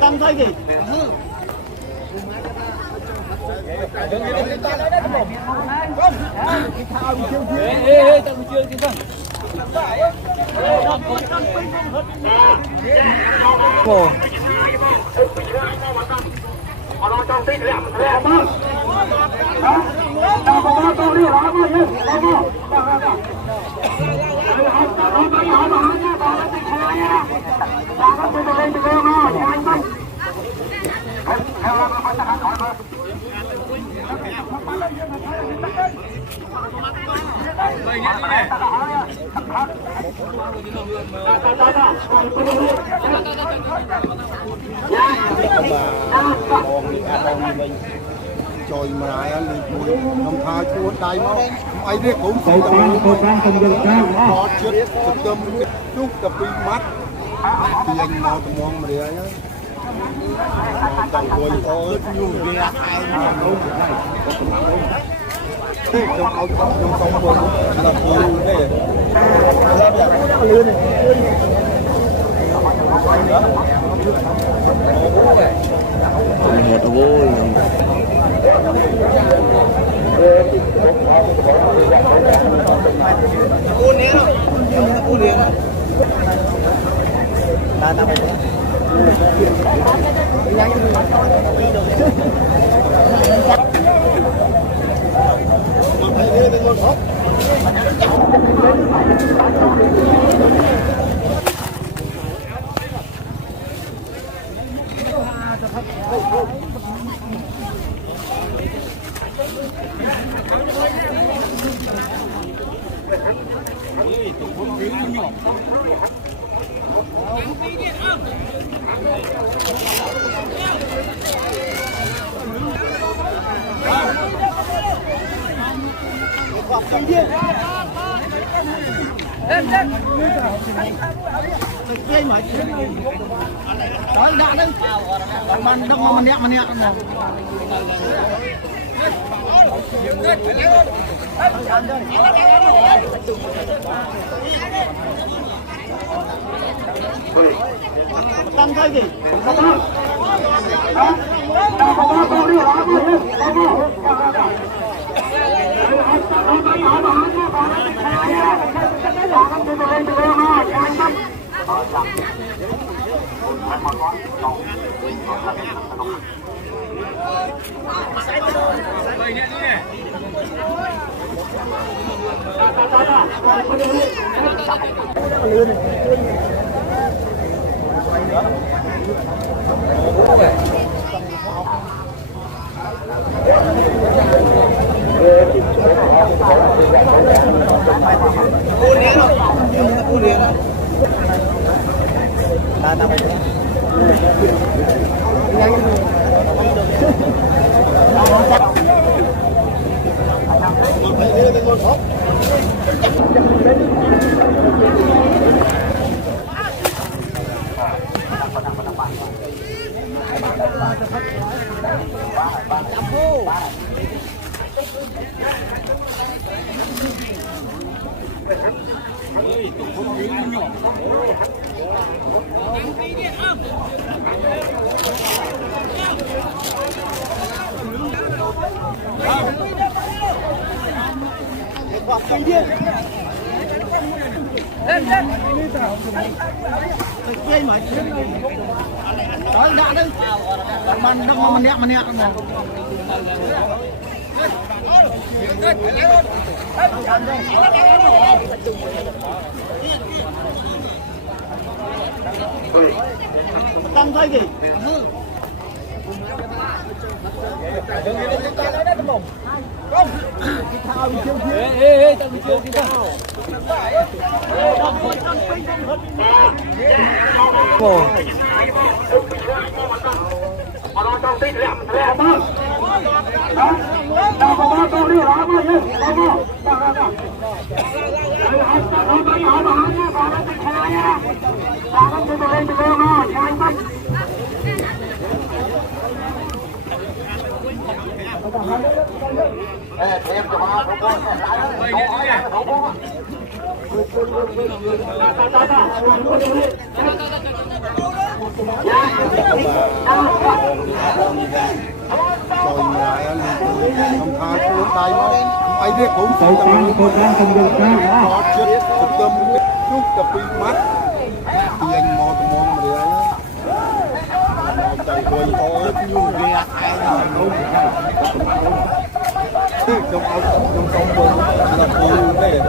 Tăng thôi gì? Trời mà lại anh đi nằm thai chuột đầy máu ai biết cũng phải có chết tập tâm chút tập đi mắt thì anh mau tầm mong mà đi ấy tầm quay ơi nhiều việc ai mà đâu thế trong áo trong sông bồn là nhiều thế Hẹt vui. Tăng thôi gì? Tăng thôi gì? rồi mà không tha chuột đầy máu ai biết cũng Cầu quan không được ra có chết thực tâm chút tập đi mắt thì anh mò tụi mong mà đấy chạy đuôi thôi như ghê trong ông bồn là bồn đây